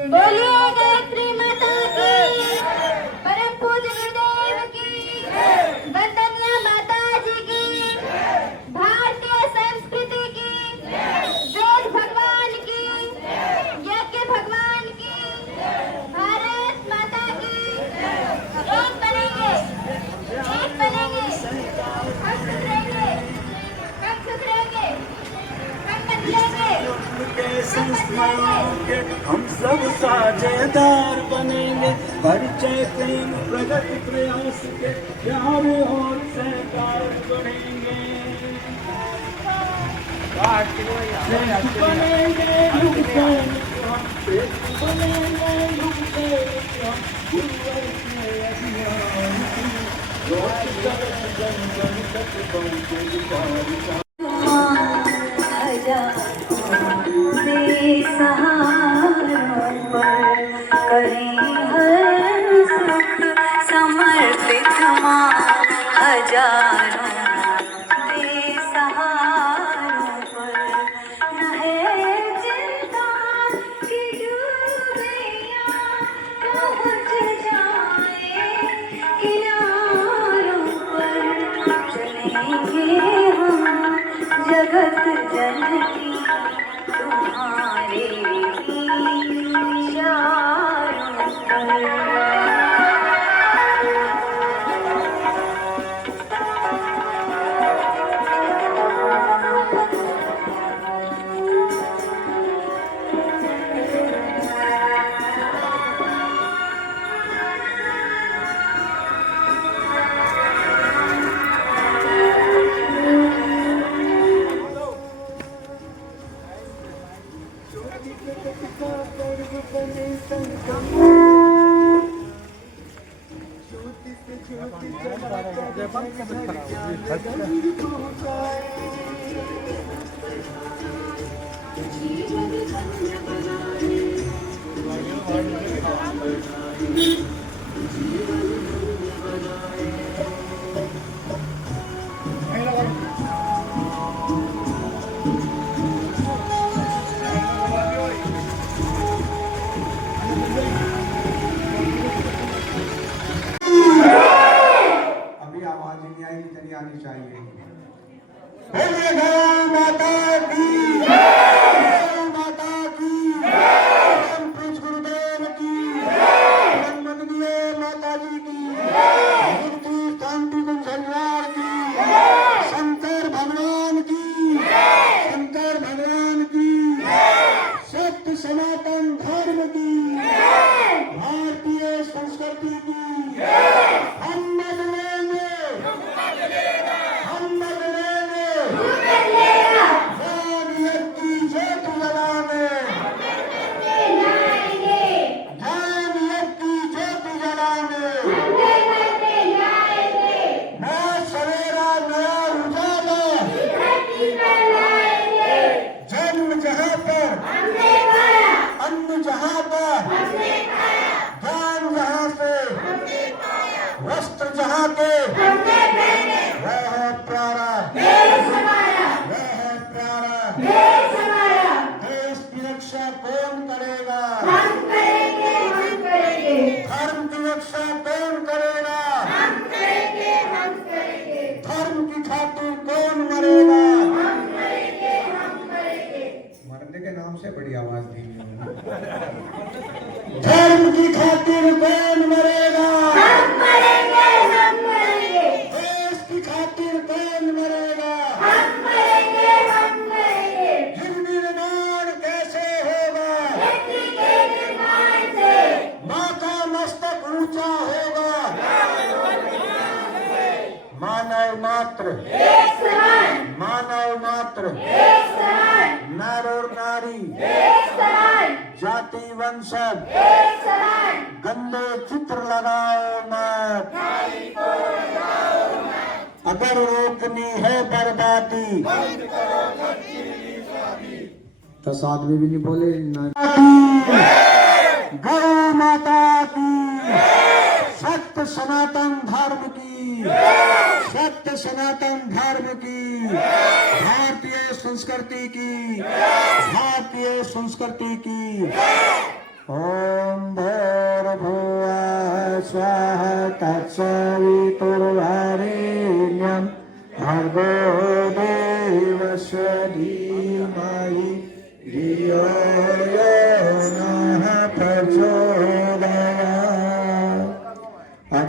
बोलिए गायत्री माता की, परम पूज्य गुरुदेव की, वंदनीय माता जी की, भारतीय संस्कृति की, वेद भगवान की, यज्ञ भगवान की, भारत माता की। एक बनेंगे, एक बनेंगे, हम सुधरेंगे, हम सुधरेंगे, हम बदलेंगे, हम बदलेंगे। हम सब साझेदार बनेंगे, परिचय प्रेम प्रगति प्रयास के प्यार और सहकार बढ़ेंगे। बनेंगे युग से हम, बनेंगे युग से हम, गुरुवर के अभियान की रोज जन जन तक पहुँचे विचार। समर्पित माँ हजारों बेसहारों पर रहे चिंता की डूबियाँ पहुँच जाए किनारों पर। चलेंगे हम जगत जननी तुम्हारे इशारों पर। आनी चाहिए। बोलिए गौ माता की, गौ माता की, परम पूज्य गुरुदेव की, परम वंदनीय माता जी की, मूर्ति शांति कुंज हरिद्वार की, शंकर भगवान की, शंकर भगवान की, सत्य सनातन धर्म की, भारतीय संस्कृति की। हम बदलेंगे, हम बदलेंगे, जानियत की ज्योत जलाने, जानियत की ज्योत जलाने, नया सवेरा नया उजाला, जन्म जहाँ पर, अन्न जहाँ पर, ज्ञान जहाँ से, वस्त्र जहाँ के, वह है प्यारा, वह है प्यारा। देश की रक्षा कौन करेगा? हम करेंगे, हम करेंगे, धर्म की रक्षा कौन करेगा? हम करेंगे, हम करेंगे, धर्म की खातिर कौन मरेगा? हम करेंगे, हम करेंगे। मरने के नाम से बड़ी आवाज दी। धर्म की खातिर कौन मरेगा? हम मरेंगे, हम मरेंगे, देश की खातिर कौन मरेगा? हम मरेंगे, हम मरेंगे। युग निर्माण कैसे होगा? व्यक्ति के निर्माण से माँ का मस्तक ऊंचा होगा। मानव मात्र, एक समान, मानव मात्र, एक समान, नर और नारी, एक समान, जाति वंशज, एक समान। गंदे चित्र लगाओ मत। अगर रोकनी है बर्बादी, तो आदमी भी नहीं बोले ना। गौ माता की, सत्य सनातन धर्म की, सत्य सनातन धर्म की, भारतीय संस्कृति की, भारतीय संस्कृति की।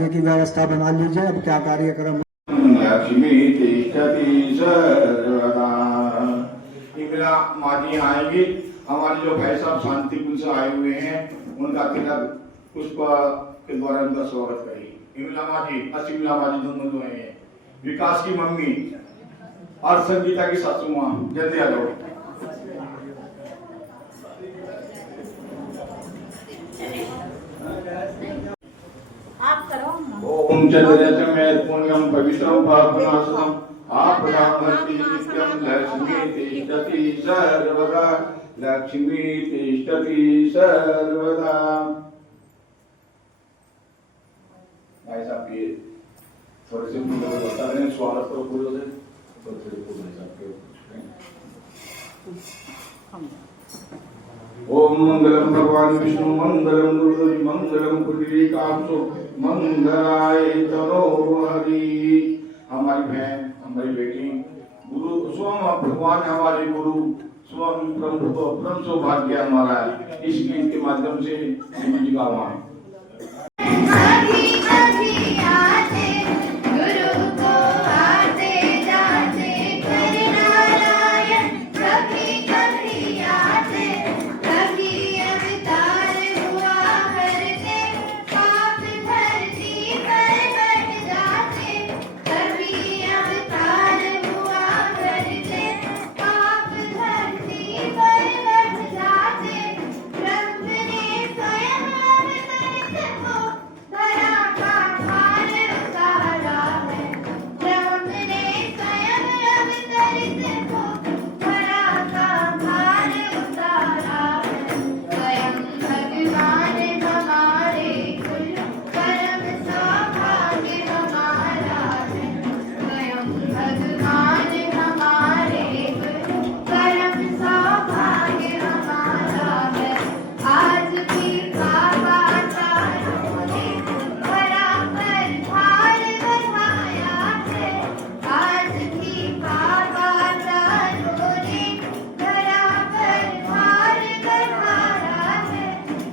आगे की व्यवस्था बना लीजिए। अब क्या कार्यक्रम लक्ष्मी तिष्ठति सर्वदा। इंदिरा माजी आएंगी। हमारे जो भाई साहब शांति कुंज से आए हुए हैं उनका तिलक पुष्प के द्वारा उनका स्वागत करिए। इमला माजी, असीमला माजी दोनों जो हैं, विकास की मम्मी और संगीता की सासू माँ, जल्दी आ जाओ। ओम चंद्रजमेत पुण्यम पवित्रम पापनाशनम आपदामति नित्यम लक्ष्मी तिष्ठति सर्वदा। लक्ष्मी तिष्ठति सर्वदा। भाई साहब ये थोड़े से बता रहे हैं स्वागत करो पूरे से तो थोड़े को भाई साहब के ओम मंगलम भगवान विष्णु मंगलम गुरुदेव मंगलम पुंडरीकाक्षो मंगलाय तनो हरि। हमारी बहन, हमारी बेटी, गुरु स्वयं भगवान हमारे गुरु स्वयं परम सौभाग्य हमारा है। इस गीत के माध्यम से जी का आह्वान। कभी कभी आते गुरु को आते जाते कर नारायण। कभी कभी आते कभी अवतार हुआ करते पाप धरती पर बढ़ जाते। कभी अवतार हुआ करते पाप धरती पर बढ़ जाते। ब्रह्म ने स्वयं अवतरित हो धरा का भार उतारा है। ब्रह्म ने स्वयं अवतरित हो धरा का भार उतारा है। स्वयं भगवान हमारे कुल परम सौभाग्य हमारा है। स्वयं भगवान हमारे कुल परम सौभाग्य हमारा है। आज भी बाबा चारों ने धरा पर भार बढ़ाया है। आज भी बाबा चारों ने धरा पर भार बढ़ाया है।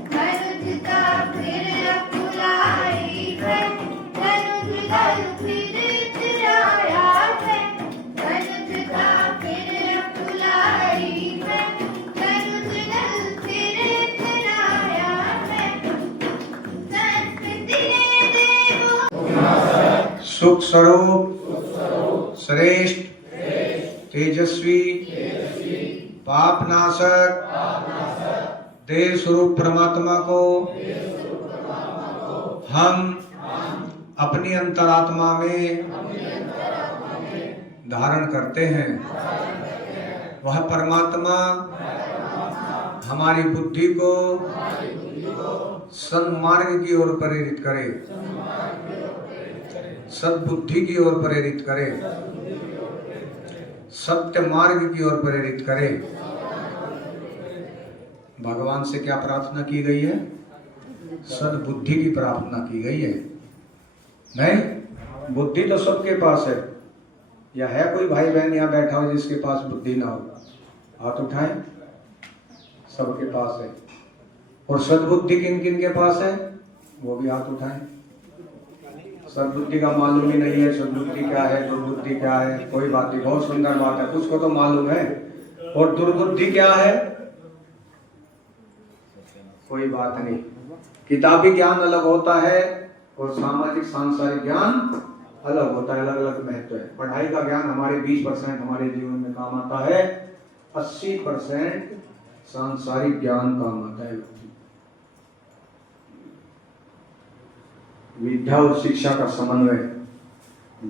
मनुष्यता फिर अकुलाई है। मनुष्यता फिर इतराया है। मनुष्यता फिर अकुलाई है। मनुष्यता फिर इतराया है। संस्कृति ने देवों सुख स्वरूप श्रेष्ठ तेजस्वी पाप नाशक देव स्वरूप परमात्मा को हम अपनी अंतरात्मा में धारण करते हैं। वह परमात्मा हमारी बुद्धि को सन्मार्ग की ओर प्रेरित करे, सद्बुद्धि की ओर प्रेरित करे, सत्य मार्ग की ओर प्रेरित करे। भगवान से क्या प्रार्थना की गई है? सद्बुद्धि की प्रार्थना की गई है। नहीं, बुद्धि तो सबके पास है। या है कोई भाई बहन यहाँ बैठा हो जिसके पास बुद्धि ना हो? हाथ उठाएं। सबके पास है। और सद्बुद्धि किन किन के पास है वो भी हाथ उठाएं। सद्बुद्धि का मालूम ही नहीं है सद्बुद्धि क्या है, दुर्बुद्धि क्या है। कोई बात नहीं, बहुत सुंदर बात है, कुछ को तो मालूम है। और दुर्बुद्धि क्या है? कोई बात नहीं। किताबी ज्ञान अलग होता है और सामाजिक सांसारिक ज्ञान अलग होता है, अलग अलग महत्व है। पढ़ाई का ज्ञान हमारे 20% हमारे जीवन में काम आता है, 80% सांसारिक ज्ञान काम आता है। विद्या और शिक्षा का समन्वय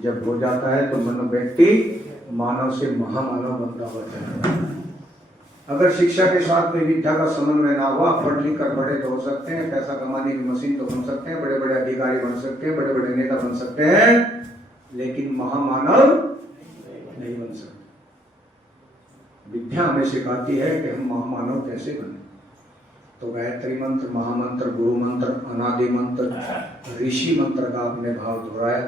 जब हो जाता है तो मनो व्यक्ति मानव से महामानव बनता होता है। अगर शिक्षा के साथ में विद्या का समन्वय ना हुआ, पढ़ लिख कर बड़े तो हो सकते हैं, पैसा कमाने की मशीन तो बन सकते हैं, बड़े बड़े अधिकारी बन सकते हैं, बड़े बड़े नेता बन सकते हैं, लेकिन महामानव नहीं बन सकते। विद्या हमें सिखाती है कि हम महामानव कैसे बने। तो गायत्री मंत्र, महामंत्र, गुरु मंत्र, अनादि मंत्र, ऋषि मंत्र का आपने भाव दोहराया।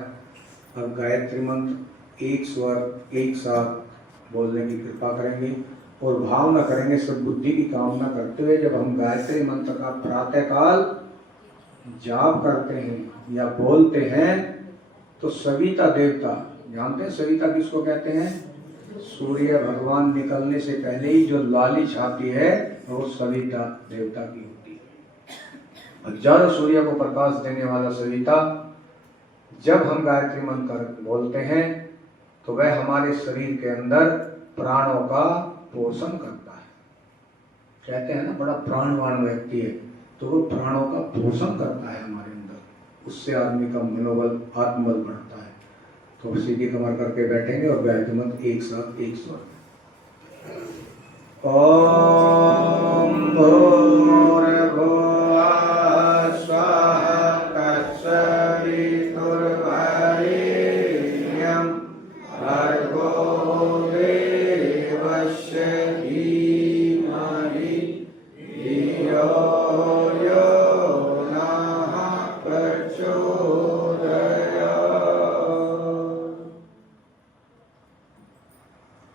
अब गायत्री मंत्र एक स्वर एक साथ बोलने की कृपा करेंगे और भावना करेंगे सब बुद्धि की कामना करते हुए। जब हम गायत्री मंत्र का प्रातः काल जाप करते हैं या बोलते हैं तो सविता देवता, जानते हैं सविता किसको कहते हैं? सूर्य भगवान निकलने से पहले ही जो लाली छाती है वो सविता देवता की होती है। हजारों सूर्य को प्रकाश देने वाला सविता, जब हम गायत्री मंत्र बोलते हैं तो वह हमारे शरीर के अंदर प्राणों का पोषण करता है। कहते हैं ना बड़ा प्राणवान व्यक्ति है, तो वो प्राणों का पोषण करता है हमारे अंदर, उससे आदमी का मनोबल आत्मबल बढ़ता है। तो सीधी कमर करके बैठेंगे और गायत्री मंत्र एक साथ एक स्वर। ओम भूर्भुवः स्वः तत्सवितुर्वरेण्यं भर्गो देवस्य धीमहि धियो यो नः प्रचोदयात्।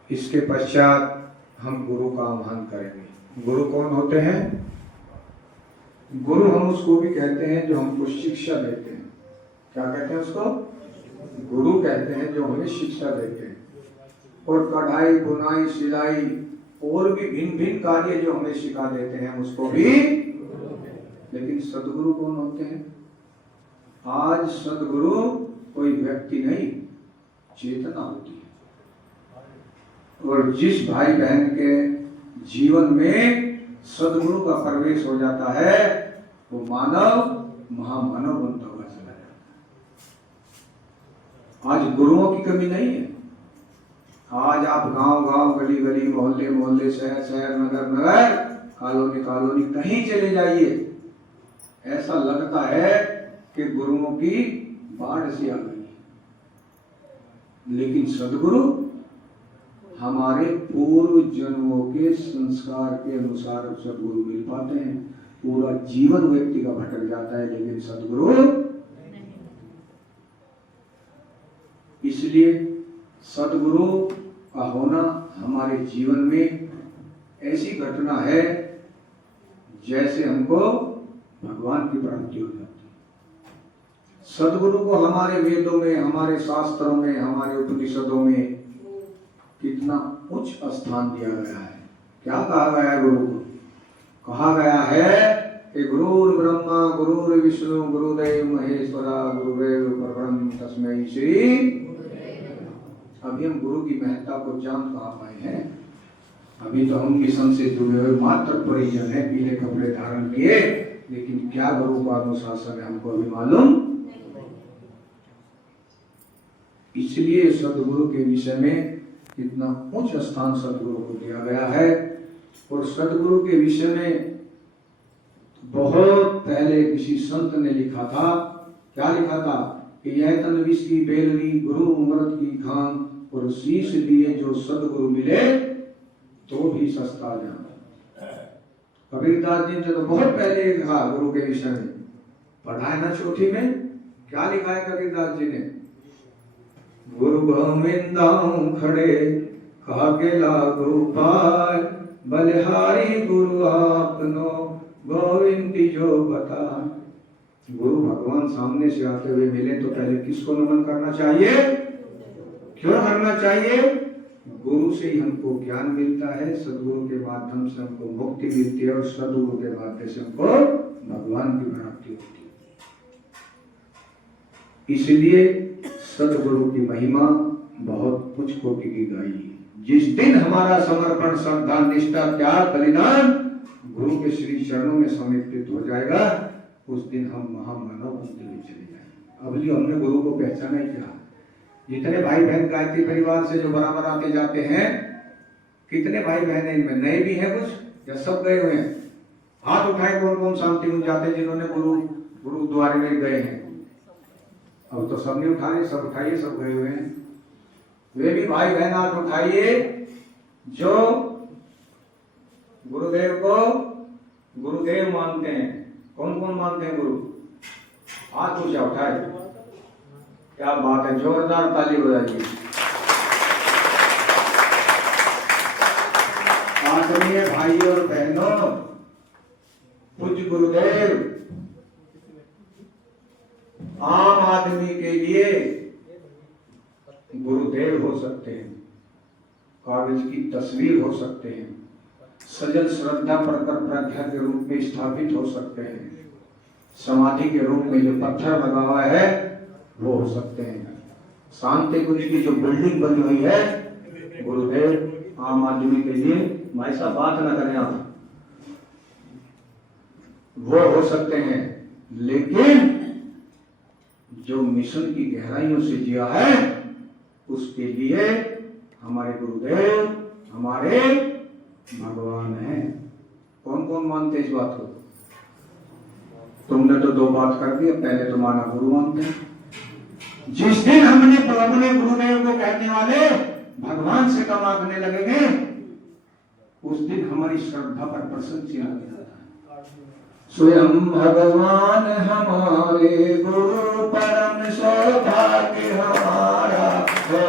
इसके पश्चात हम गुरु का आह्वान करेंगे। गुरु कौन होते हैं? गुरु हम उसको भी कहते हैं जो हमको शिक्षा देते हैं। क्या कहते हैं उसको? गुरु कहते हैं जो हमें शिक्षा देते हैं। और कढ़ाई, बुनाई, सिलाई और भी भिन्न भिन्न कार्य जो हमें सिखा देते हैं उसको भी। लेकिन सदगुरु कौन होते हैं? आज सदगुरु कोई व्यक्ति नहीं, चेतना होती है। और जिस भाई बहन के जीवन में सदगुरु का प्रवेश हो जाता है वो मानव महामानव बनता हुआ चला जाता है। आज गुरुओं की कमी नहीं है। आज आप गांव गांव, गली गली, मोहल्ले मोहल्ले, शहर शहर, नगर नगर, कॉलोनी कॉलोनी कहीं चले जाइए, ऐसा लगता है कि गुरुओं की बाढ़ सी आ गई। लेकिन सदगुरु हमारे पूर्व जन्मों के संस्कार के अनुसार सदगुरु मिल पाते हैं। पूरा जीवन व्यक्ति का भटक जाता है, लेकिन सदगुरु इसलिए सदगुरु का होना हमारे जीवन में ऐसी घटना है जैसे हमको भगवान की प्राप्ति हो जाती है। सदगुरु को हमारे वेदों में, हमारे शास्त्रों में, हमारे उपनिषदों में कितना उच्च स्थान दिया गया है। क्या कहा गया है गुरु को? कहा गया है कि गुरुर् ब्रह्मा गुरुर्विष्णु गुरुदेव महेश्वरा गुरुदेव परब्रह्म तस्मै श्री। अभी हम गुरु की महत्ता को जान कहाँ पाए हैं? अभी तो हम मिशन से जुड़े हुए मात्र परिजन है, पीले कपड़े धारण किए, लेकिन क्या गुरु का अनुशासन है हमको अभी मालूम। इसलिए सदगुरु के विषय में इतना उच्च स्थान सदगुरु को दिया गया है। और सदगुरु के विषय में बहुत पहले किसी संत ने लिखा था। क्या लिखा था? कि यह तन विष की बेलनी, गुरु अमृत की खान, और शीश दिए जो सदगुरु मिले तो भी सस्ता जान। कबीरदास जी ने तो बहुत पहले लिखा गुरु के विषय में, पढ़ा है ना चौथी में। क्या लिखा है कबीरदास जी ने? गुरु गोविंदाऊं खड़े काके लागू पाय, बलिहारी गुरु आपनो गोविंद जो बता। गुरु भगवान सामने से आते हुए मिले तो पहले किसको नमन करना चाहिए? क्यों करना चाहिए? गुरु से ही हमको ज्ञान मिलता है, सदगुरु के माध्यम से हमको मुक्ति मिलती है, और सदगुरु के माध्यम से हमको भगवान की प्राप्ति होती है। इसलिए सदगुरु की महिमा बहुत उच्च कोटि की गाई है। जिस दिन हमारा समर्पण, श्रद्धा, निष्ठा, त्याग, बलिदान गुरु के श्री चरणों में समर्पित हो जाएगा, उस दिन हम महामानव बनते हुए चले जाएंगे। अब लियो हमने गुरु को पहचाना ही क्या? जितने भाई बहन गायत्री परिवार से जो बराबर आते जाते हैं, कितने भाई बहन हैं इनमें? नए भी हैं कुछ या सब गए हुए हैं? हाथ उठाए कौन कौन शांति में जाते हैं जिन्होंने गुरुद्वारे में गए हैं? अब तो सब नहीं उठा रहे, सब उठाइए, सब गए हुए हैं। वे भी भाई बहन हाथ उठाइए जो गुरुदेव को गुरुदेव मानते हैं। कौन कौन मानते हैं गुरु? हाथ ऊंचा उठाए। क्या बात है, जोरदार ताली बजाइए। आदरणीय भाइयों और बहनों, पूज्य गुरुदेव आम आदमी के लिए गुरुदेव हो सकते हैं, कागज की तस्वीर हो सकते हैं, सजल श्रद्धा प्रकर प्रज्ञा के रूप में स्थापित हो सकते हैं, समाधि के रूप में जो पत्थर लगा हुआ है वो हो सकते हैं, शांति कुंज की जो बिल्डिंग बनी हुई है गुरुदेव आम आदमी के लिए, भाई साहब बात ना करें आप, वो हो सकते हैं। लेकिन जो मिशन की गहराइयों से जिया है उसके लिए हमारे गुरुदेव हमारे भगवान हैं। कौन कौन मानते इस बात को? तुमने तो दो बात कर दी, पहले तो माना गुरु मानते हैं। जिस दिन हमने अपने गुरुदेव को कहने वाले भगवान से कम आंकने लगेंगे उस दिन हमारी श्रद्धा पर प्रश्न चिन्ह लग जाता है। स्वयं भगवान हमारे गुरु परम सौभाग्य हमारा है,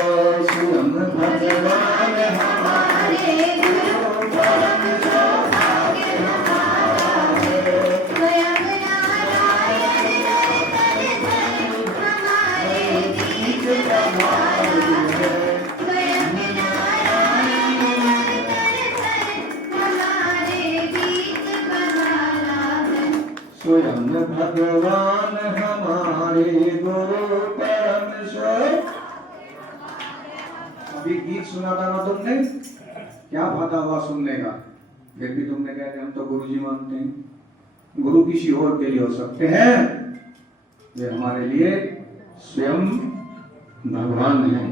स्वयं भगवान हमारे गुरु परम सौभाग्य हमारा है, स्वयं नारायण हर कर हमारे बीच पधारा है, स्वयं नारायण हर कर हमारे बीच पधारा है, स्वयं भगवान हमारे गुरु परम सौभाग्य। अभी गीत सुना था ना तुमने, क्या फायदा हुआ सुनने का? फिर भी तुमने कहते हम तो गुरु जी मानते हैं। गुरु किसी और के लिए हो सकते हैं, वे हमारे लिए स्वयं भगवान हैं,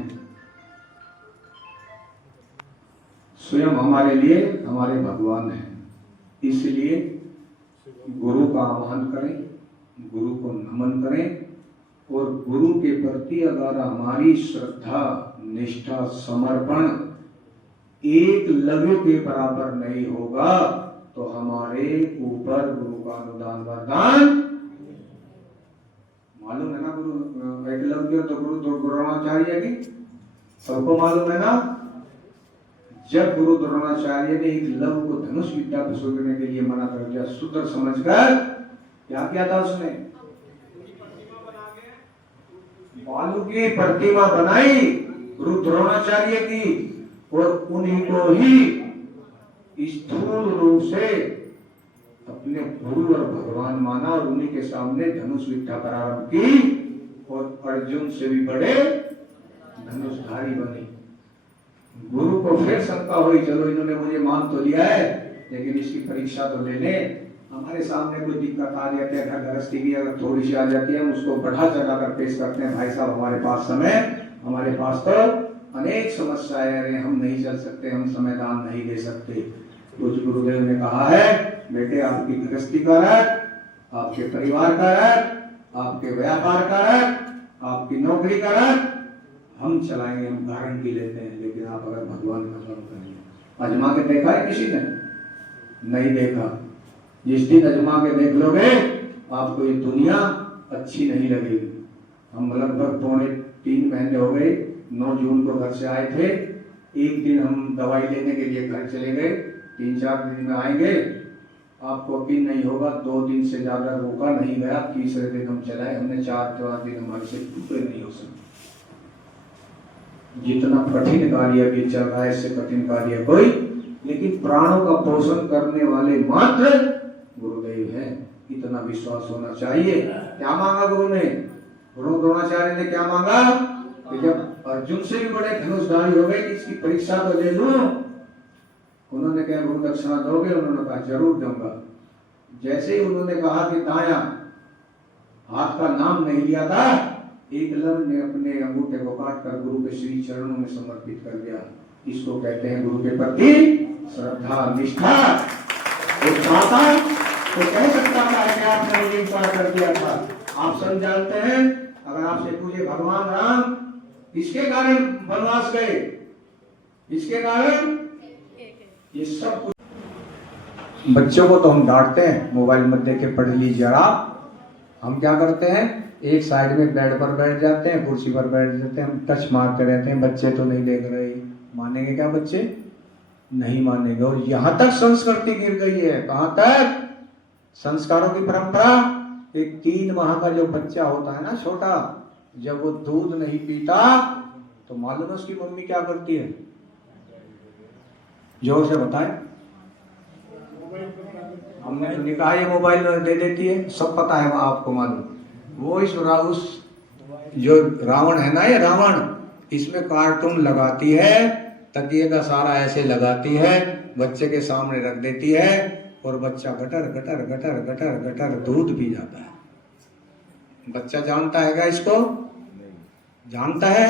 स्वयं हमारे लिए हमारे भगवान हैं। इसलिए गुरु का आह्वान करें, गुरु को नमन करें, और गुरु के प्रति अगर हमारी श्रद्धा निष्ठा समर्पण एक लवे के बराबर नहीं होगा तो हमारे ऊपर गुरु का अनुदान वरदान। मालूम है ना गुरु एकलव्य तो गुरु द्रोणाचार्य की सबको मालूम है ना। जब गुरु द्रोणाचार्य ने एकलव्य को धनुष विद्या प्रसोगने के लिए मना कर दिया, शूद्र समझकर, क्या किया था उसने? बालू की प्रतिमा बनाई गुरु द्रोणाचार्य की, और उन्हीं को ही स्थूल रूप से अपने गुरु और भगवान माना और उन्हीं के सामने धनुष विद्या प्रारंभ की और अर्जुन से भी बड़े धनुषधारी बने। गुरु को फिर शंका हुई, चलो इन्होंने मुझे मान तो लिया है लेकिन इसकी परीक्षा तो ले ले, हमारे सामने कोई दिक्कत आ जाती है, गृहस्थी की अगर थोड़ी सी आ जाती है हम उसको बढ़ा चढ़ा कर पेश करते हैं, भाई साहब हमारे पास समय, हमारे पास तो अनेक समस्याएं हैं, हम नहीं चल सकते, हम समय दान नहीं दे सकते। कुछ गुरुदेव ने कहा है, बेटे आपकी गृहस्थी का रख, आपके परिवार का रख, आपके व्यापार का रख, आपकी नौकरी का रख, हम चलाएंगे, हम गारंटी लेते हैं, लेकिन आप अगर भगवान का काम करेंगे। आजमा के देखा है किसी ने? नहीं देखा। जिस दिन आजमा के देख लोगे आपको ये दुनिया अच्छी नहीं लगेगी। हम लगभग 2.5 महीने हो गए, 9 जून को घर से आए थे, एक दिन हम दवाई लेने के लिए घर चले गए, 3-4 दिन में आएंगे, आपको यकीन नहीं होगा 2 दिन से ज्यादा रोका नहीं गया, तीसरे दिन हम चलाए, हमने 4 दिन हमारे से पूरे नहीं हो सकते। जितना कठिन कार्य भी चल रहा है इससे कठिन कार्य कोई, लेकिन प्राणों का पोषण करने वाले मात्र गुरुदेव हैं, इतना विश्वास होना चाहिए। क्या मांगा गुरु ने? गुरु द्रोणाचार्य ने क्या मांगा कि जब अर्जुन से भी बड़े धनुषधारी हो गए कि इसकी परीक्षा तो ले लूं। उन्होंने कहा गुरु दक्षिणा दोगे? उन्होंने कहा जरूर दूंगा। जैसे ही उन्होंने कहा कि दाया हाथ का नाम नहीं लिया था, एकलव्य ने अपने अंगूठे को काट कर गुरु के श्री चरणों में समर्पित कर दिया। इसको कहते हैं गुरु के प्रति श्रद्धा निष्ठा। एक माता तो कह सकता था कि आपने मुझे इंकार कर दिया था। आप सब जानते हैं, अगर आपसे पूछे भगवान राम किसके कारण वनवास गए, इसके कारण ये सब कुछ। बच्चों को तो हम डांटते हैं, मोबाइल मत देके पढ़ लीजिए आप। हम क्या करते हैं, एक साइड में बेड पर बैठ जाते हैं, कुर्सी पर बैठ जाते हैं, हम टच मारते रहते हैं, बच्चे तो नहीं देख रहे। मानेंगे क्या बच्चे? नहीं मानेंगे। और यहाँ तक संस्कृति गिर गई है, कहाँ तक? संस्कारों की परंपरा एक 3 माह का जो बच्चा होता है ना छोटा, जब वो दूध नहीं पीता तो मालूम है उसकी मम्मी क्या करती है? जोर से बताएं। हमने तो निकाह ये मोबाइल दे देती है, सब पता है आपको मालूम। वो उस जो रावण है ना, ये रावण, इसमें कार्टून लगाती है, तकिए का सारा ऐसे लगाती है, बच्चे के सामने रख देती है और बच्चा gutter gutter gutter gutter gutter दूध पी जाता है। बच्चा जानता है क्या इसको? जानता है,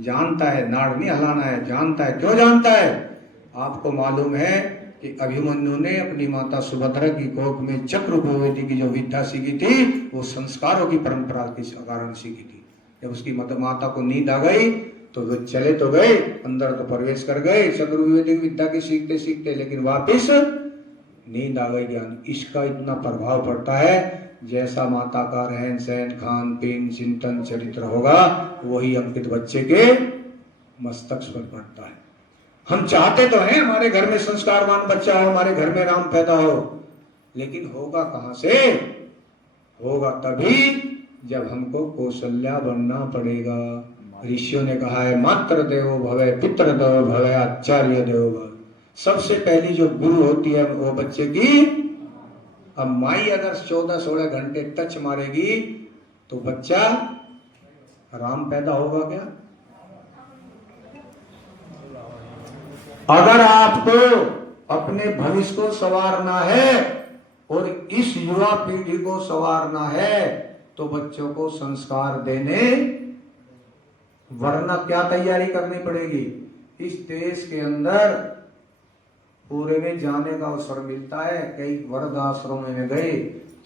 जानता है, नाड़ नहीं हलाना है, जानता है। क्यों जानता है? आपको मालूम है कि अभिमन्यु ने अपनी माता सुभद्रा की कोख में चक्रव्यूह की जो विद्या सीखी थी, वो संस्कारों की परंपरा के कारण सीखी थी। जब उसकी माता को नींद आ गई तो वो चले तो गए, अंदर तो प्रवेश कर गए चक्रव्यूह की विद्या की सीखते सीखते, लेकिन वापिस नींद आ गई ज्ञान। इसका इतना प्रभाव पड़ता है, जैसा माता का रहन सहन खान पीन चिंतन चरित्र होगा, वही अंकित बच्चे के मस्तक पर पड़ता है। हम चाहते तो हैं हमारे घर में संस्कारवान बच्चा हो, हमारे घर में राम पैदा हो, लेकिन होगा कहां से? होगा तभी जब हमको कौशल्या बनना पड़ेगा। ऋषियों ने कहा है मात्र देवो भवे पितृ देवो भवे आचार्य देवो भवे। सबसे पहली जो गुरु होती है वो बच्चे की। अब माई अगर 14-16 घंटे टच मारेगी तो बच्चा राम पैदा होगा क्या? अगर आपको अपने भविष्य को संवारना है और इस युवा पीढ़ी को संवारना है तो बच्चों को संस्कार देने, वरना क्या तैयारी करनी पड़ेगी? इस देश के अंदर पूरे में जाने का अवसर मिलता है। कई वृद्ध आश्रम में गए,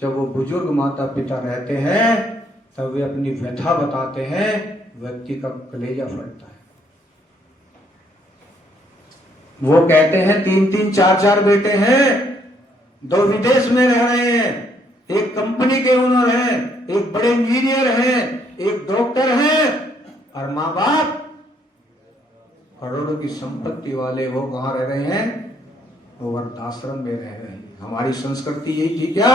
जब वो बुजुर्ग माता पिता रहते हैं तब वे अपनी व्यथा बताते हैं, व्यक्ति का कलेजा फटता है। वो कहते हैं 3-3 4-4 बेटे हैं, 2 विदेश में रह रहे हैं, एक कंपनी के ओनर हैं, एक बड़े इंजीनियर हैं, एक डॉक्टर हैं, और माँ बाप करोड़ों की संपत्ति वाले, वो कहाँ रह रहे हैं? वो वृद्धाश्रम में रह रहे हैं। हमारी संस्कृति यही थी क्या?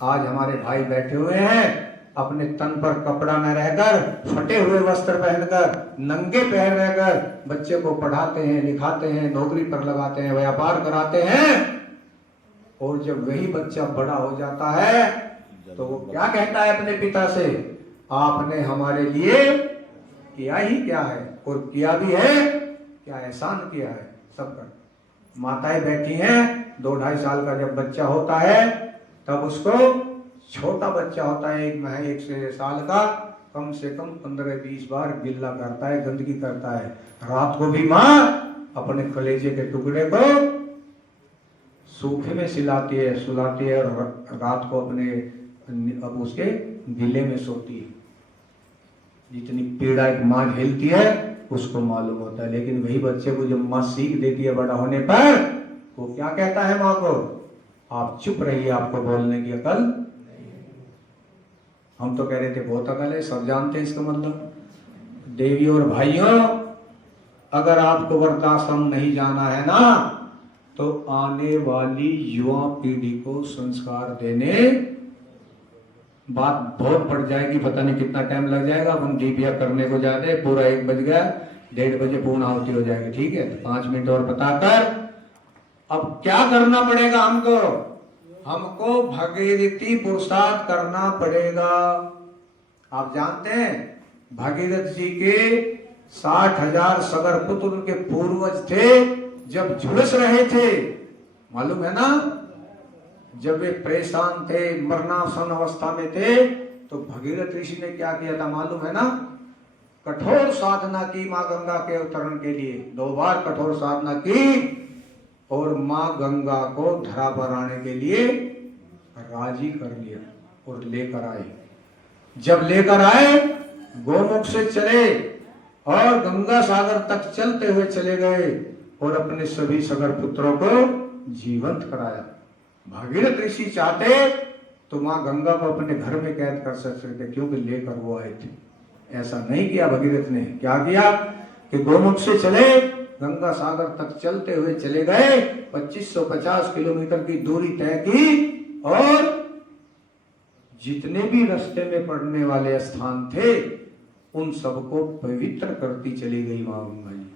आज हमारे भाई बैठे हुए हैं अपने तन पर कपड़ा न रहकर, फटे हुए वस्त्र पहनकर, नंगे पैर रहकर बच्चे को पढ़ाते हैं, लिखाते हैं, नौकरी पर लगाते हैं, व्यापार कराते हैं, और जब वही बच्चा बड़ा हो जाता है तो वो क्या कहता है अपने पिता से? आपने हमारे लिए किया ही क्या है, और किया भी है क्या, एहसान किया है सब कर। माताएं बैठी हैं, 2-2.5 साल का जब बच्चा होता है तब उसको, छोटा बच्चा होता है 1 साल का, कम से कम 15-20 बार गिल्ला करता है, गंदगी करता है। रात को भी माँ अपने कलेजे के टुकड़े को सूखे में सुलाती है और रात को अपने अब उसके गिले में सोती है। जितनी पीड़ा एक माँ झेलती है उसको मालूम होता है। लेकिन वही बच्चे को जब माँ सीख देती है बड़ा होने पर, वो क्या कहता है माँ को? आप चुप रहिए, आपको बोलने की अकल। हम तो कह रहे थे बहुत अकल है, सब जानते हैं इसका मतलब। देवी और भाइयों, अगर आपको वृद्धाश्रम नहीं जाना है ना, तो आने वाली युवा पीढ़ी को संस्कार देने, बात बहुत बढ़ जाएगी, पता नहीं कितना टाइम लग जाएगा। हम दीपिया करने को जाते हैं, पूरा 1 बज गया, 1:30 बजे पूर्ण आहुति हो जाएगी, ठीक है, 5 मिनट और बताकर अब क्या करना पड़ेगा हमको? हमको भगीरथी पुरुषार्थ करना पड़ेगा। आप जानते हैं भगीरथ जी के 60,000 सगर पुत्र उनके पूर्वज थे, जब झुलस रहे थे, मालूम है ना, जब वे परेशान थे, मरणासन अवस्था में थे, तो भगीरथ ऋषि ने क्या किया था मालूम है ना? कठोर साधना की माँ गंगा के अवतरण के लिए। 2 बार कठोर साधना की और माँ गंगा को धरा पर आने के लिए राजी कर लिया और लेकर आए। जब लेकर आए, गोमुख से चले और गंगा सागर तक चलते हुए चले गए और अपने सभी सगर पुत्रों को जीवंत कराया। भागीरथ ऋषि चाहते तो माँ गंगा को अपने घर में कैद कर सकते थे, क्योंकि लेकर वो आए थे। ऐसा नहीं किया भगीरथ ने। क्या किया कि गोमुख से चले, गंगा सागर तक चलते हुए चले गए, 2550 किलोमीटर की दूरी तय की और जितने भी रास्ते में पड़ने वाले स्थान थे उन सबको पवित्र करती चली गई माँ गंगा जी।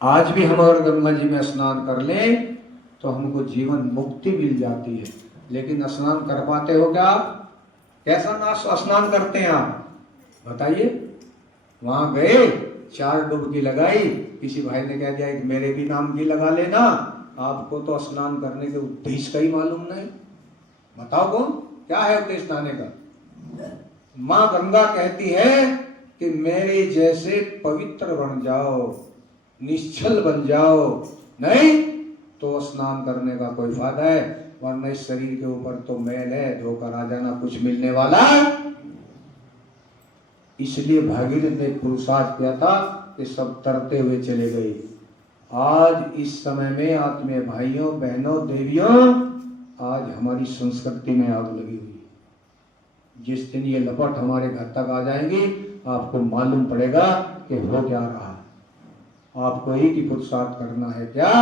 आज भी हम अगर गंगा जी में स्नान कर लें तो हमको जीवन मुक्ति मिल जाती है। लेकिन स्नान कर पाते हो क्या? कैसा स्नान करते हैं आप बताइए? वहां गए, 4 डुबकी लगाई, किसी भाई ने कह दिया कि मेरे भी नाम की लगा लेना। आपको तो स्नान करने के उद्देश्य का ही मालूम नहीं। बताओ कौन, क्या है उद्देश्य नहाने का? माँ गंगा कहती है कि मेरे जैसे पवित्र बन जाओ, निश्चल बन जाओ, नहीं तो स्नान करने का कोई फायदा है, वरना इस शरीर के ऊपर तो मैल है, धोकर आ जाना, कुछ मिलने वाला। इसलिए भागीरथ ने पुरुषार्थ किया था कि सब तरते हुए चले गए। आज इस समय में आत्मीय भाइयों बहनों देवियों, आज हमारी संस्कृति में आग लगी हुई है। जिस दिन ये लपट हमारे घर तक आ जाएंगी आपको मालूम पड़ेगा कि हो क्या रहा है। आपको एक ही पुरुषार्थ करना है। क्या?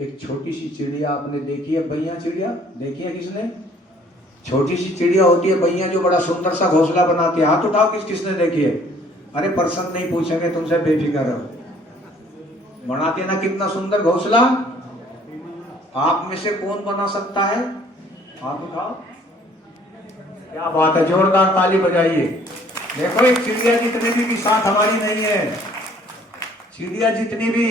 एक छोटी सी चिड़िया आपने देखी है? बैया चिड़िया देखी है किसने? छोटी सी चिड़िया होती है बैया, जो बड़ा सुंदर सा घोंसला बनाती है। हाथ उठाओ किसने देखी है? अरे पर्सन नहीं पूछेंगे तुमसे, बेफिक्र रहो। बनाती है ना कितना सुंदर घोंसला। आप में से कौन बना सकता है? हाथ उठाओ। क्या बात है, जोरदार ताली बजाइए। देखो एक चिड़िया जितनी भी साथ हमारी नहीं है, चिड़िया जितनी भी,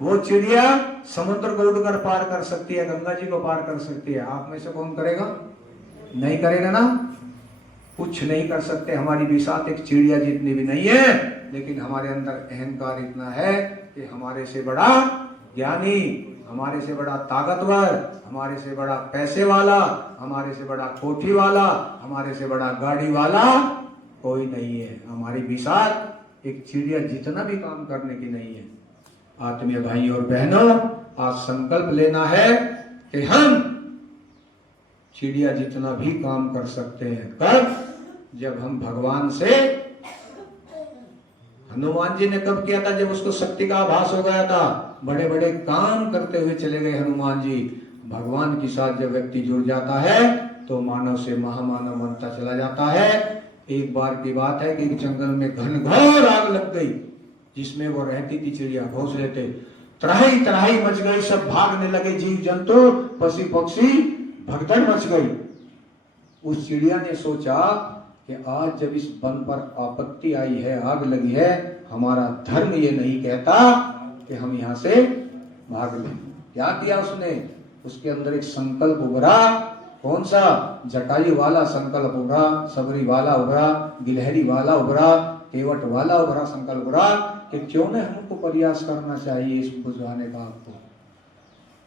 वो चिड़िया समुद्र को उड़कर पार कर सकती है, गंगा जी को पार कर सकती है। आप में से कौन करेगा? नहीं करेगा ना, कुछ नहीं कर सकते। हमारी भी साथ एक चिड़िया जितनी भी नहीं है, लेकिन हमारे अंदर अहंकार इतना है कि हमारे से बड़ा ज्ञानी, हमारे से बड़ा ताकतवर, हमारे से बड़ा पैसे वाला, हमारे से बड़ा कोठी वाला, हमारे से बड़ा गाड़ी वाला कोई नहीं है। हमारी भी साथ एक चिड़िया जितना भी काम करने की नहीं है। आत्मीय भाई और बहनों, आज संकल्प लेना है कि हम चिड़िया जितना भी काम कर सकते हैं। कब? जब हम भगवान से, हनुमान जी ने कब किया था? जब उसको शक्ति का आभास हो गया था। बड़े बड़े काम करते हुए चले गए हनुमान जी। भगवान के साथ जब व्यक्ति जुड़ जाता है तो मानव से महामानव बनता चला जाता है। एक बार की बात है कि एक जंगल में घनघोर आग लग गई, जिसमें वो रहती थी चिड़िया, घोंसले थे। त्राही त्राही मच गई, सब भागने लगे, जीव जंतु पशु पक्षी भगदड़ मच गई। उस चिड़िया ने सोचा कि आज जब इस वन पर आपत्ति आई है, आग लगी है, हमारा धर्म ये नहीं कहता कि हम यहाँ से भाग लें। क्या किया उसने? उसके अंदर एक संकल्प उभरा। कौन सा? जटायु वाला संकल्प उभरा, सबरी वाला उभरा, गिलहरी वाला उभरा, केवट वाला उभरा संकल्प उभरा कि क्यों न हमको प्रयास करना चाहिए इस बुझाने का। आपको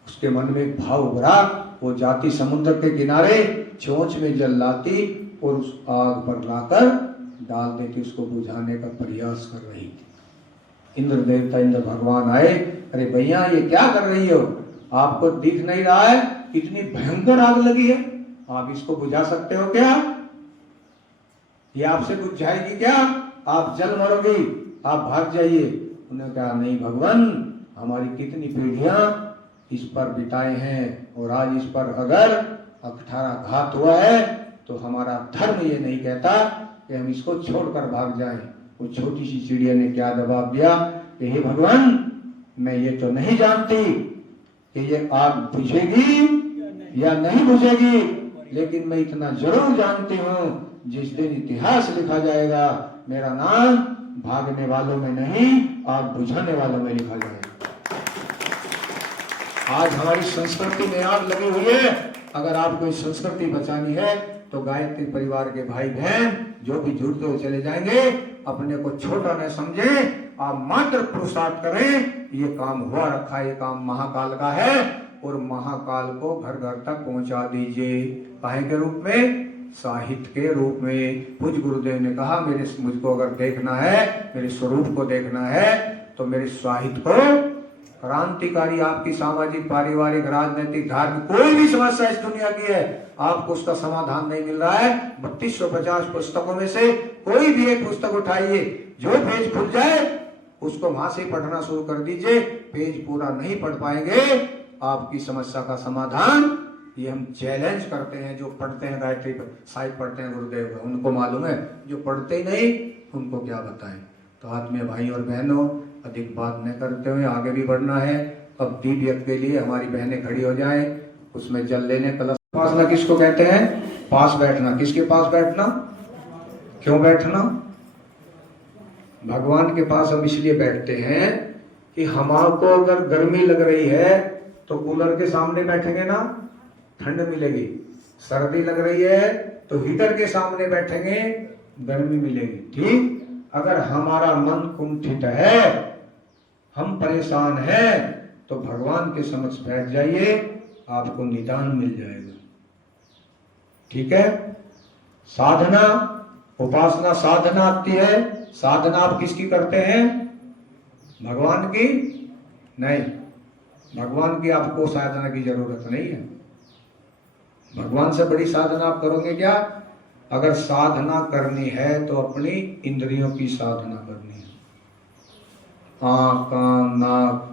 उसके मन में भाव उभरा। वो जाती समुद्र के किनारे, चोंच में जल लाती और उस आग पर लाकर डाल देती, उसको बुझाने का प्रयास कर रही थी। इंद्र देवता, इंद्र भगवान आए। अरे भैया ये क्या कर रही हो? आपको दिख नहीं रहा है कितनी भयंकर आग लगी है? आप इसको बुझा सकते हो क्या? ये आपसे बुझ जाएगी क्या? आप जल मरोगी, आप भाग जाइए। उन्होंने कहा नहीं भगवान, हमारी कितनी पीढ़ियां इस पर बिताए हैं और आज इस पर अगर 18 घात हुआ है तो हमारा धर्म ये नहीं कहता कि हम इसको छोड़कर भाग जाएं। वो छोटी सी चिड़िया ने क्या जवाब दिया कि हे भगवान, मैं ये तो नहीं जानती कि ये आग बुझेगी या नहीं बुझेगी, लेकिन मैं इतना जरूर जानती हूँ जिस दिन इतिहास लिखा जाएगा मेरा नाम भागने वालों में नहीं, आग बुझाने वालों में लिखा जाएगा। आज हमारी संस्कृति में आग लगी हुई है। अगर आपको इस संस्कृति बचानी है तो गायत्री परिवार के भाई बहन जो भी जुड़ते हुए चले जाएंगे, अपने को छोटा न समझें, आप मात्र पुरुषार्थ करें। ये काम हुआ रखा है, ये काम महाकाल का है और महाकाल को घर घर तक पहुंचा दीजिए। काहे के रूप में? साहित्य के रूप में। पूज्य गुरुदेव ने कहा मुझको अगर देखना है, मेरे स्वरूप को देखना है तो मेरे साहित्य को, क्रांतिकारी आपकी सामाजिक पारिवारिक राजनीतिक धार्मिक कोई भी समस्या इस दुनिया की है, आपको उसका समाधान नहीं मिल रहा है, 3250 पुस्तकों में से कोई भी एक पुस्तक उठाइए, जो पेज खुल जाए उसको वहां से पढ़ना शुरू कर दीजिए। पेज पूरा नहीं पढ़ पाएंगे, आपकी समस्या का समाधान ये हम चैलेंज करते हैं। जो पढ़ते हैं गायत्री साहिब पढ़ते हैं गुरुदेव का, उनको मालूम है, जो पढ़ते ही नहीं उनको क्या बताएं। तो आत्मीय भाई और बहनों, अधिक बात न करते हुए आगे भी बढ़ना है। अब दीप यज्ञ के लिए हमारी बहनें खड़ी हो जाएं, उसमें जल लेने। कलश उपासना किसको कहते हैं? पास बैठना। किसके पास बैठना? क्यों बैठना? भगवान के पास हम इसलिए बैठते हैं कि हमारे अगर गर्मी लग रही है तो कूलर के सामने बैठेंगे ना, ठंड मिलेगी। सर्दी लग रही है तो हीटर के सामने बैठेंगे, गर्मी मिलेगी। ठीक, अगर हमारा मन कुंठित है, हम परेशान हैं, तो भगवान के समक्ष बैठ जाइए, आपको निदान मिल जाएगा। ठीक है। साधना, उपासना साधना आती है। साधना आप किसकी करते हैं? भगवान की नहीं, भगवान की आपको साधना की जरूरत नहीं है। भगवान से बड़ी साधना आप करोगे क्या? अगर साधना करनी है तो अपनी इंद्रियों की साधना करनी है। आँख, कान, नाक,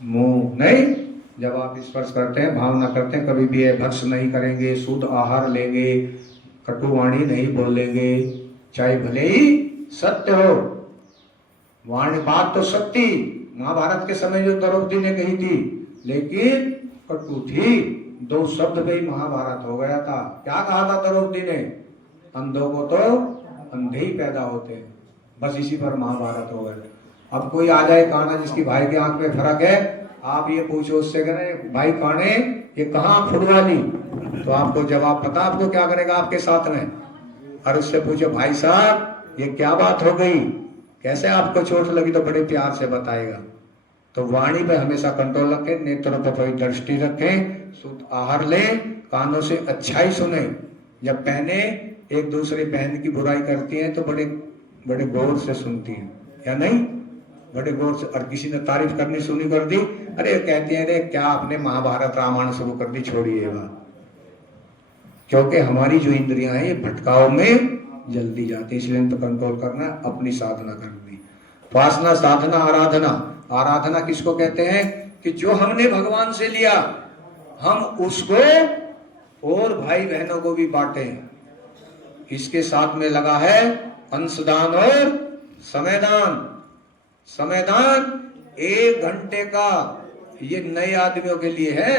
मुंह नहीं। जब आप स्पर्श करते हैं, भावना करते हैं, कभी भी भक्ष नहीं करेंगे, शुद्ध आहार लेंगे, कटुवाणी नहीं बोलेंगे, चाहे भले ही सत्य हो। वाणी बात तो सत्य, महाभारत के समय जो द्रौपदी ने कही थी, लेकिन कटु थी। 2 शब्द पे ही महाभारत हो गया था। क्या कहा था द्रौपदी ने? अंधों को तो अंधे ही पैदा होते हैं। बस इसी पर महाभारत हो गया। अब कोई आ जाए काना जिसकी भाई के आंख में फर्क है, आप ये पूछो उससे, करें भाई काने ये कहाँ फुटवाली, तो आपको जवाब पता आपको क्या करेगा आपके साथ में। और उससे पूछो भाई साहब ये क्या बात हो गई, कैसे आपको चोट लगी, तो बड़े प्यार से बताएगा। तो वाणी पे हमेशा कंट्रोल रखें, नेत्रों पर कोई दृष्टि रखें, शुद्ध आहार लें, कानों से अच्छाई सुने। जब पहने एक दूसरे बहन की बुराई करती हैं तो बड़े बड़े गौर से सुनती हैं, या नहीं? बड़े गौर से। और किसी ने तारीफ करनी सुनी कर दी, अरे कहती है अरे क्या आपने महाभारत रामायण शुरू कर दी, छोड़िएगा। क्योंकि हमारी जो इंद्रियां हैं ये भटकाव में जल्दी जाती है, इसलिए इनको कंट्रोल करना, अपनी साधना करनी। उपासना, साधना, आराधना। आराधना किसको कहते हैं? कि जो हमने भगवान से लिया हम उसको और भाई बहनों को भी बांटें। इसके साथ में लगा है अंशदान और समयदान। समयदान 1 घंटे का, ये नए आदमियों के लिए है।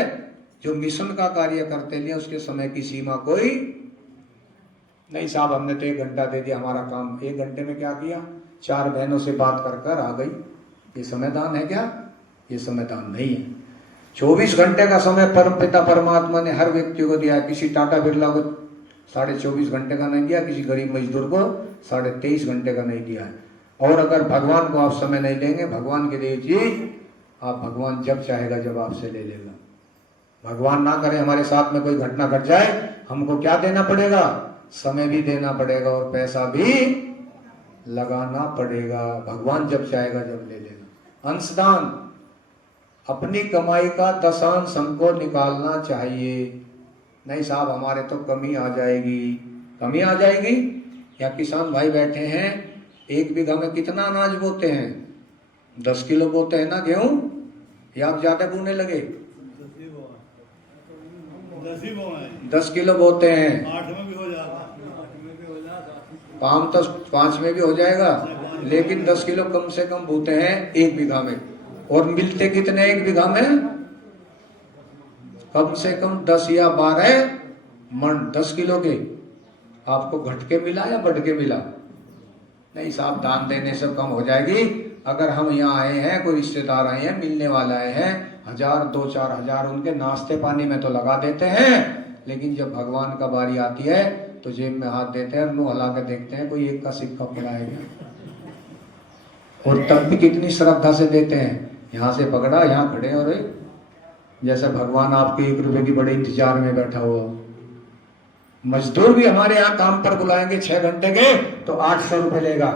जो मिशन का कार्य करते लिए उसके समय की सीमा कोई नहीं। साहब हमने तो 1 घंटा दे दिया, हमारा काम 1 घंटे में क्या किया? 4 बहनों से बात कर कर आ गई। ये समयदान है क्या? ये समयदान नहीं है। 24 घंटे का समय परमपिता परमात्मा ने हर व्यक्ति को दिया है। किसी टाटा बिरला को 24.5 घंटे का नहीं दिया, किसी गरीब मजदूर को 23.5 घंटे का नहीं दिया है। और अगर भगवान को आप समय नहीं देंगे, भगवान के लिए चीज आप भगवान जब चाहेगा जब आपसे ले लेगा। भगवान ना करे हमारे साथ में कोई घटना घट जाए, हमको क्या देना पड़ेगा? समय भी देना पड़ेगा और पैसा भी लगाना पड़ेगा। भगवान जब चाहेगा जब ले लेना। अंशदान, अपनी कमाई का 10 हमको निकालना चाहिए। नहीं साहब हमारे तो कमी आ जाएगी। कमी आ जाएगी? या किसान भाई बैठे हैं, 1 बीघा में कितना अनाज बोते हैं? 10 किलो बोते हैं ना गेहूं, या आप ज्यादा बोने लगे? 10 किलो बोते हैं। 8 में भी हो जाता, 5 में भी हो जाएगा, लेकिन 10 किलो कम से कम बोते हैं 1 बीघा में। और मिलते कितने 1 बीघा में? कम से कम 10 या 12 मन 10 किलो के। आपको घट के मिला या बढ़ के मिला? नहीं साहब दान देने से कम हो जाएगी। अगर हम यहाँ आए हैं, कोई रिश्तेदार आए हैं, मिलने वाले आए हैं, 1000, 2-4 हजार उनके नाश्ते पानी में तो लगा देते हैं, लेकिन जब भगवान का बारी आती है तो जेब में हाथ देते हैं, मुंह हिला के देखते हैं कोई 1 का सिक्का पड़ा है क्या। और तब भी कितनी श्रद्धा से देते हैं। यहाँ से पकड़ा, यहाँ खड़े हो रहे, जैसे भगवान आपके 1 रुपए की बड़े इंतजार में बैठा हुआ। मजदूर भी हमारे यहाँ काम पर बुलाएंगे 6 घंटे के तो 800 रुपए लेगा।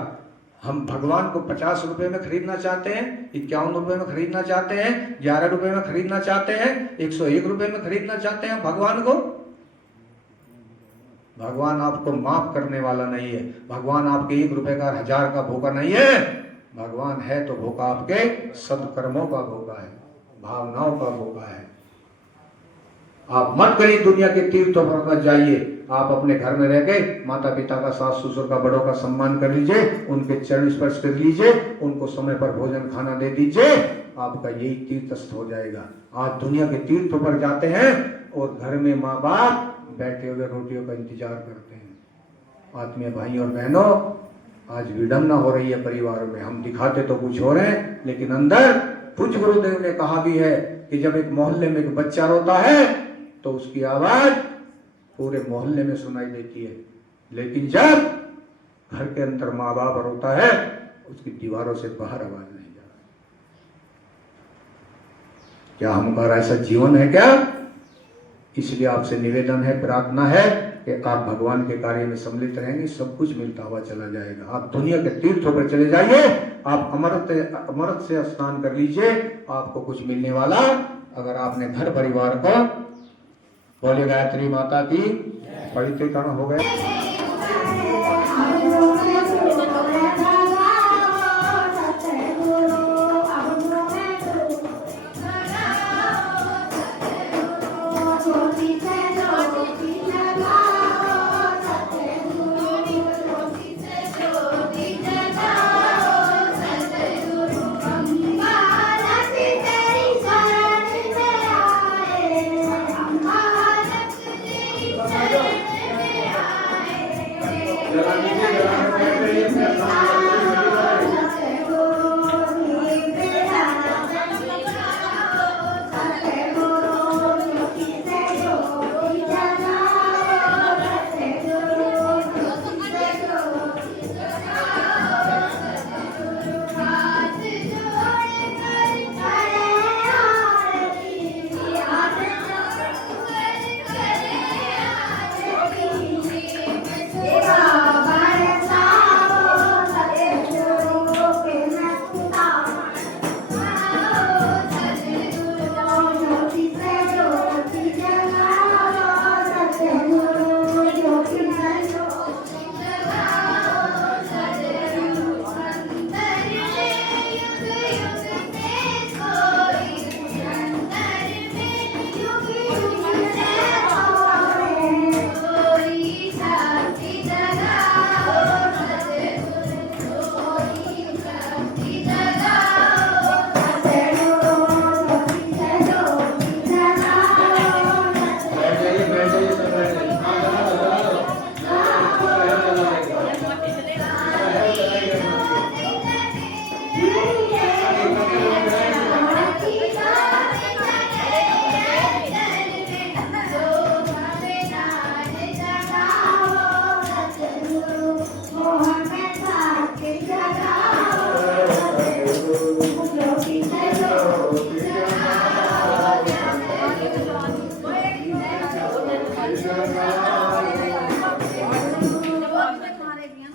हम भगवान को 50 रुपए में खरीदना चाहते हैं, 51 रुपए में खरीदना चाहते हैं, 11 रुपए में खरीदना चाहते हैं, 101 रुपए में खरीदना चाहते हैं भगवान को। भगवान आपको माफ करने वाला नहीं है। भगवान आपके 1 रुपए का 1000 का भूखा नहीं है। भगवान है तो भूखा आपके सत्कर्मों का भूखा है, भावनाओं का भूखा है। आप मत करिए दुनिया के तीर्थों पर मत जाइए। आप अपने घर में रह के माता पिता का, सास ससुर का, बड़ों का सम्मान कर लीजिए, उनके चरण स्पर्श कर लीजिए, उनको समय पर भोजन खाना दे दीजिए, आपका यही तीर्थस्थ हो जाएगा। आज दुनिया के तीर्थों पर जाते हैं और घर में माँ बाप बैठे हुए रोटियों का इंतजार करते हैं। आत्मीय भाई और बहनों, आज विडंबना हो रही है परिवार में। हम दिखाते तो कुछ हो रहे हैं, लेकिन अंदर पूज्य गुरुदेव ने कहा भी है कि जब एक मोहल्ले में एक बच्चा रोता है तो उसकी आवाज पूरे मोहल्ले में सुनाई देती है, लेकिन जब घर के अंदर माँ बाप रोता है उसकी दीवारों से बाहर आवाज नहीं जा रही। क्या हमारा ऐसा जीवन है क्या? इसलिए आपसे निवेदन है, प्रार्थना है कि आप भगवान के कार्य में सम्मिलित रहेंगे, सब कुछ मिलता हुआ चला जाएगा। आप दुनिया के तीर्थों पर चले जाइए, आप अमृत से स्नान कर लीजिए, आपको कुछ मिलने वाला। अगर आपने घर परिवार को बोले गायत्री माता की पवित्रीकरण हो गए।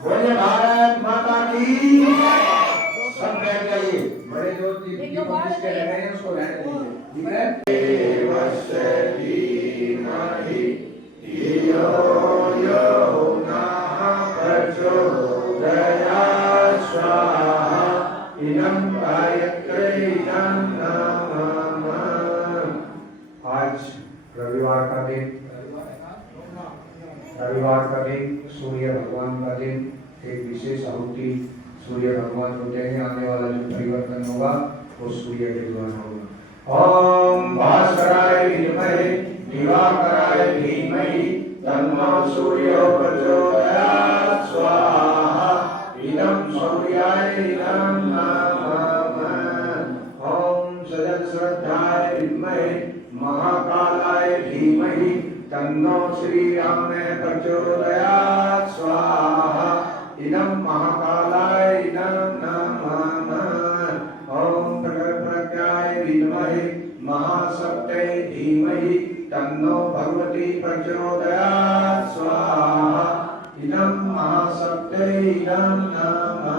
बोले भारत माता की। सब बैठ जाइए, बड़े जो जिसके रह रहे हैं उसको रहने दीजिए, ठीक है। आज रविवार का दिन, सूर्य भगवान का दिन, एक विशेष आहुति सूर्य भगवान को देंगे। आने वाला जो परिवर्तन होगा वो सूर्य के द्वारा होगा। ओम भास्कराय विद्महे दिवाकराय धीमहि तन्नो सूर्यो प्रचोदयात् स्वाहा। इदं सूर्याय इदं नमः। ओम सजल श्रद्धाय विद्महे महाकालाय धीमहि तन्नो श्री राम प्रचोदयात् स्वाहा। इदं महाकालाय इदं नमः। ओम प्रज्ञाय विद्महे महाशक्तये धीमहि तन्नो भगवती प्रचोदयात् स्वाहा। इदं महाशक्तये इदं नमः।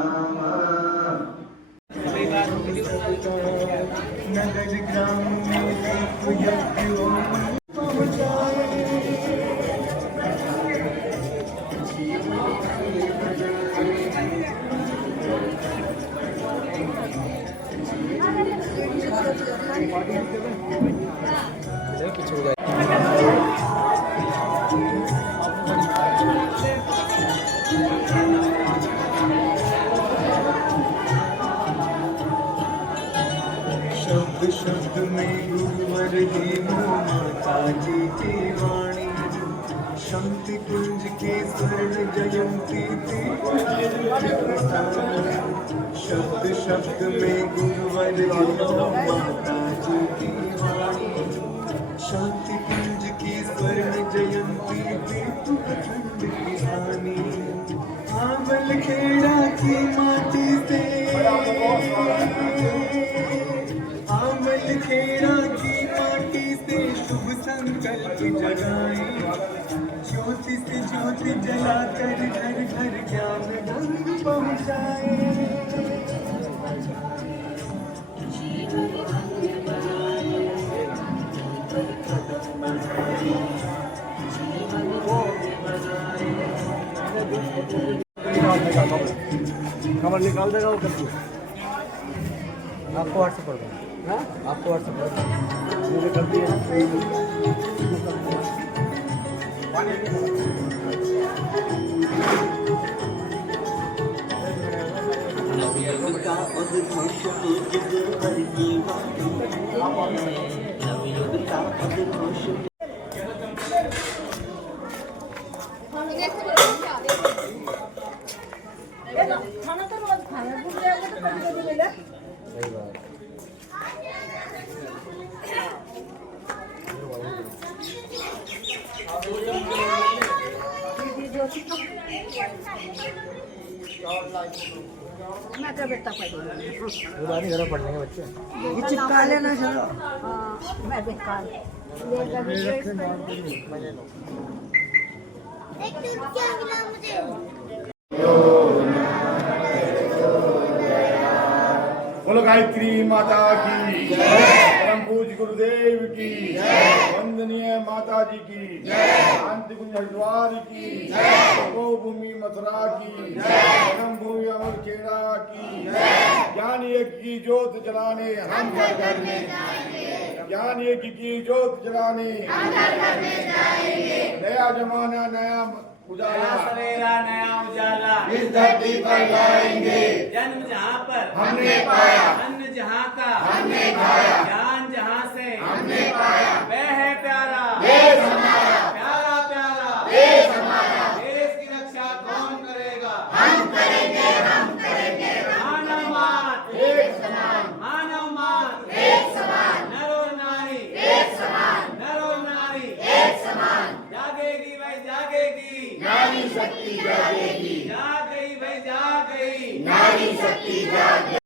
कुछ हो जाए। जयंती शब्द शब्द में गुरुवर माता जी की वाणी शांति कुंज की स्वर्ण जयंती दीप अखंड की हानि आमल खेड़ा की माटी से आमल खेड़ा की माटी से शुभ संकल्प जगाए ज्योति से ज्योति जलाकर घर घर ज्ञान रंग पहुँचाए खबर निकाल देगा वो करके आपको व्हाट्सएप कर दूँगा आपको व्हाट्सएप कर दूँगा मुझे कर दिए सही बात पुरानी घर पढ़ने के बच्चे चिपका लेना चलो मैं बेकार क्या मिला मुझे बोलो गायत्री माता की परम पूज्य गुरुदेव की वंदनीय माता जी की शांति कुंज हरिद्वार की भूमि मथुरा की परम भूमि अमर खेड़ा की ज्ञान यज्ञ की ज्योत जलाने हम घर घर में ज्ञान यज्ञ की ज्योत जलाने नया जमाना नया उजाला सवेरा नया उजाला इस धरती पर लाएंगे जन्म जहाँ पर हमने पाया अन्न जहाँ का हमने खाया ज्ञान जहाँ से हमने पाया वह है प्यारा देश हमारा प्यारा प्यारा देश हमारा देश की रक्षा कौन करेगा हम करेंगे मानव मान एक समान मानव मान एक समान नर और नारी एक समान नर और नारी एक समान जागेगी भाई जागेगी नारी शक्ति जागेगी जाग गई भाई जाग गई नारी शक्ति जाग